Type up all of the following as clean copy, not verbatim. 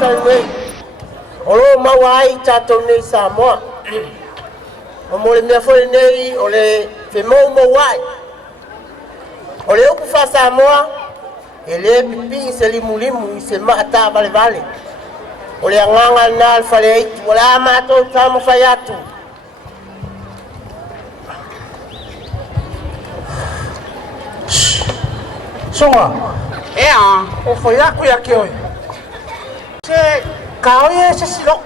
tanui. Olo mawai tato nei Samoa. O mole mea fole nei o le whemau mawai. O le upu wha Samoa, e le pipi i se limu i se maata vale vale. O le anganga na alwhale eitu, o le amato tamo whai atu. Songa, o whai aku ia ke oi. Se kao ia se silo.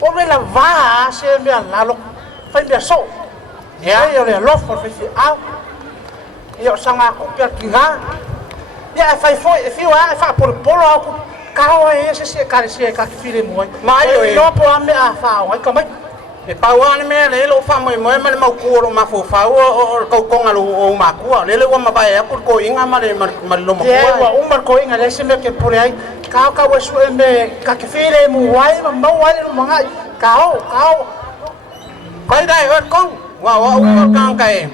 O me la vaa se mea lalo, whai mea so. Ia le alofa whai si au. Ia o sanga ko pia ki ngā. Ia e whai foi, e whiu a, e wha polo au ku. Kao ia se kare se ka ki whire muai. Mai oi. E lopo a mea whao, ai ka mai. E pau ane mea le lo fa moi moi ma mau ku ro ma fo fa o ko konga lo o ma ku le wa ma ba e ko inga ma le ma lo ma ku Ia wa umar ko inga le se me ke pore ai. Kao ka wa su me ka ki whire muai ma mau ai no mangai. Kao. kai dai ot kong wa o kang kai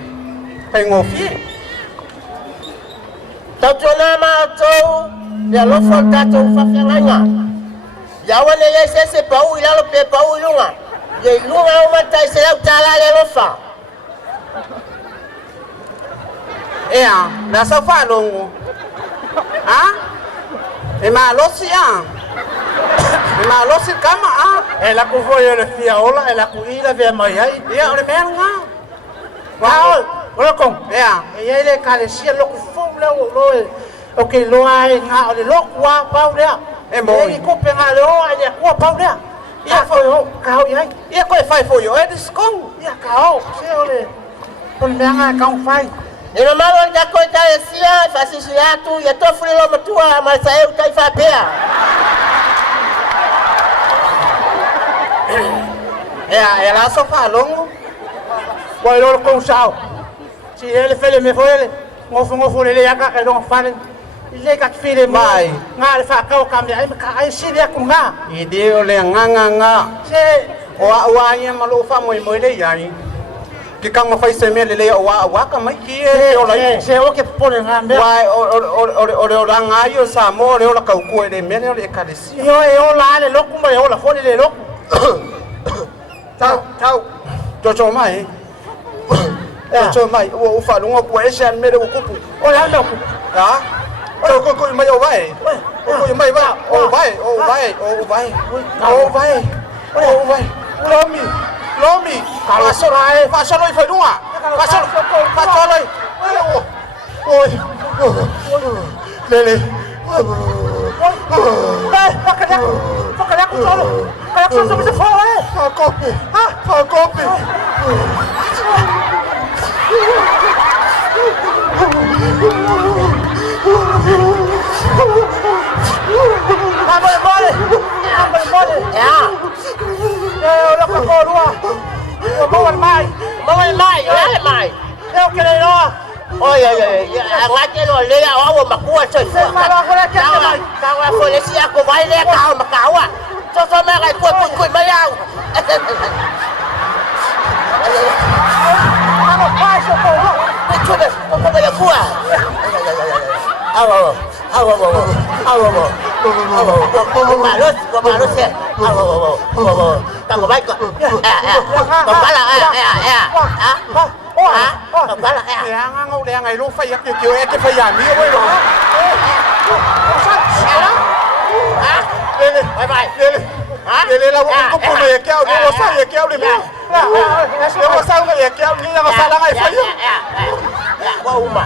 kai ngo fi Tau tona mātou, ia lofo tātou whawhianganga. Ia wane ia se pau i lalo pe pau i lunga. Ia i lunga o matai se lau tāla le lofa. ea la sa fa lo ha e ma lo si a e ma lo si kama a E la ku foi le fia ola, e la ku ila vea mai ai. ia o le mea nga Kao, ola kong. ea E ia le kale sia loku fum le lo e. O ke loa e ngā o le loku a pau lea. E moi. E ko pe ngā leo a le kua pau lea. Ia foi ho, kao iai. ia ko e fai fo yo e dis kong Ia kao, se o le mea ngā kaung whai. E no malo ni tako i tale sia, fasisi atu, ia tofuri lo matua, ma sa eu tai whapea. ea la sa fa longo Wai lolo kong sao. Si ele fele me foi ele. Ngofo le yaka ka dong fale. Ile ka file mai. Ngā le whakau ka mea ai ka ai si lea ku ngā. i de o le nga Se o ia ma lo fa moi moi le ai ki kanga fai se me le o ka mai ki e o lai se o ke pole ngā mea. Wai o ranga yo sa mo le o la kau ko le me le ka le si Io e o la le loku mai o la fole le loku. tau cho mai cho mai o fa lungo ko e shan me le o kupu O la loku. ha ko mai o vai o mai va o vai lomi fa so loi foi dunga fa so loi oi lele Pakada ku solo. Kaya ku solo se fo e. fa kopi Mole. Ya, E o ka ko rua. O mo mai. mawai mai, ole mai. E o ke le roa. Oi, ngake no lea o makua so fua. Kawa fole sia ko vai le kawa makawa. So me kai ku mai au. Ano pai so ko ro. Ko me fua. Awo. Malos ya. Awo. Tango baik kok. Kepala kepala le anga ngau le anga lo fa ya ke ke fa ya mi o lo lele lele la ko ko me ke au lo sa ye ke au le lo sa nga ye ke au ni nga sa la nga fa ya wa uma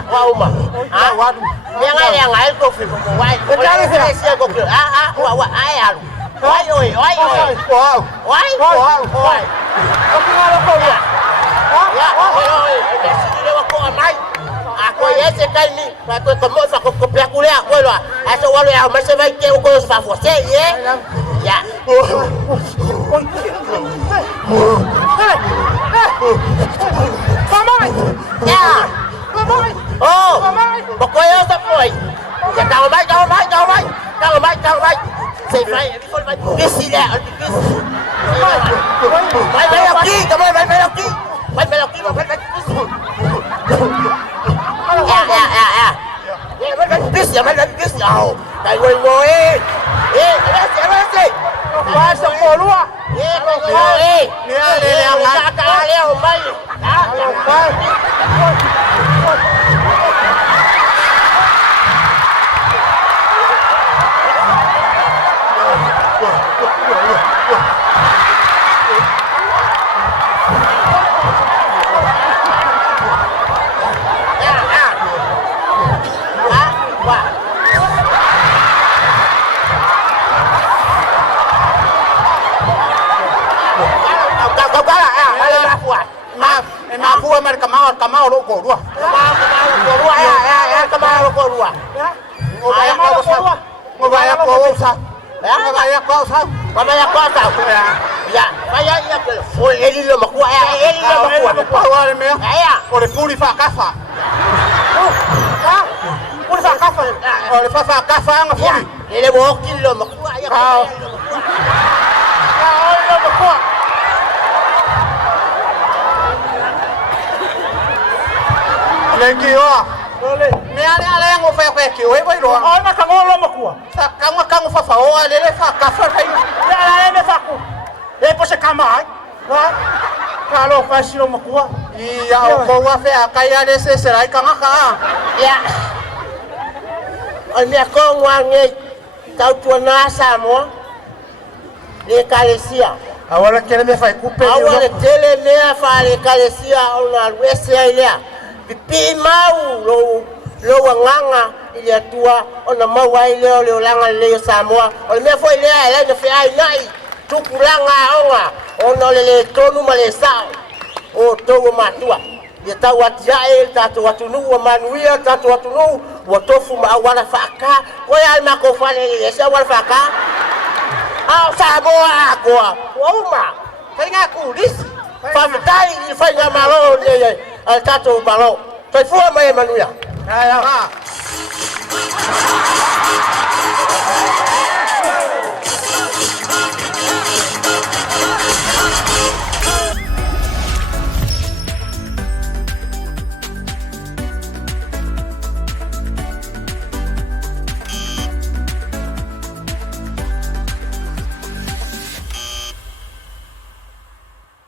yang ai ko fi ko wai ko la se sia ko wa ai alu oi wow Aku ngalo ko ya. le wa ko mai ako yese kaini ko mo sa ko pia kule ko lo aso wa lo ya ma se vai ke ko sa fo se ye ya Mamãe! ya Mamãe! oh pokoknya sa foi ya tahu mai se vai bisi le vai aqui kamu vai aqui ya bis ya bis oh kai ngồi Rese. Vai sa kolua. Mafua mereka kamau lo ko dua. Kamau ko dua. Ngobaya ko sa. Ngobaya ko sa. Mamaya ko sa. Ya, vaya ya que fue ele lo makua, ele lo makua. Wale me. Ya. Ore puri fa kafa. Puri fa kafa. Ore fa kafa ngafuri. Ele mo kilo makua ya. Lo makua. Lengi wa. Me ale ngo fa fa ki oi ro. Ona ka ngolo makua. Sa kang fa fa o ale fa kafa fa. Ya me faku. E po se kamai. Wa. Kalau fasilo makua. Iya ko wa fa kaya de se serai kanga ka. Ya. Olha com wange tau tuana Samoa. Le Kalesia. Awala kele me fai kupe. Awala tele me fa le Kalesia ona wese ile. Pipi mau lo nganga ile tua ona mau ai le langa le Samoa. Olha me foi le ala no fai nai. Tukulanga onga ona le tonu malesa. O to matua. Dia tahu atiae tatu watunu wa manuia tatu watunu watofu ma awala faka ko ya ma ko fale le sa wala faka au Samoa ko uma fanya kulis famtai fanya malo le tatu malo foi fua mai manuia Ya.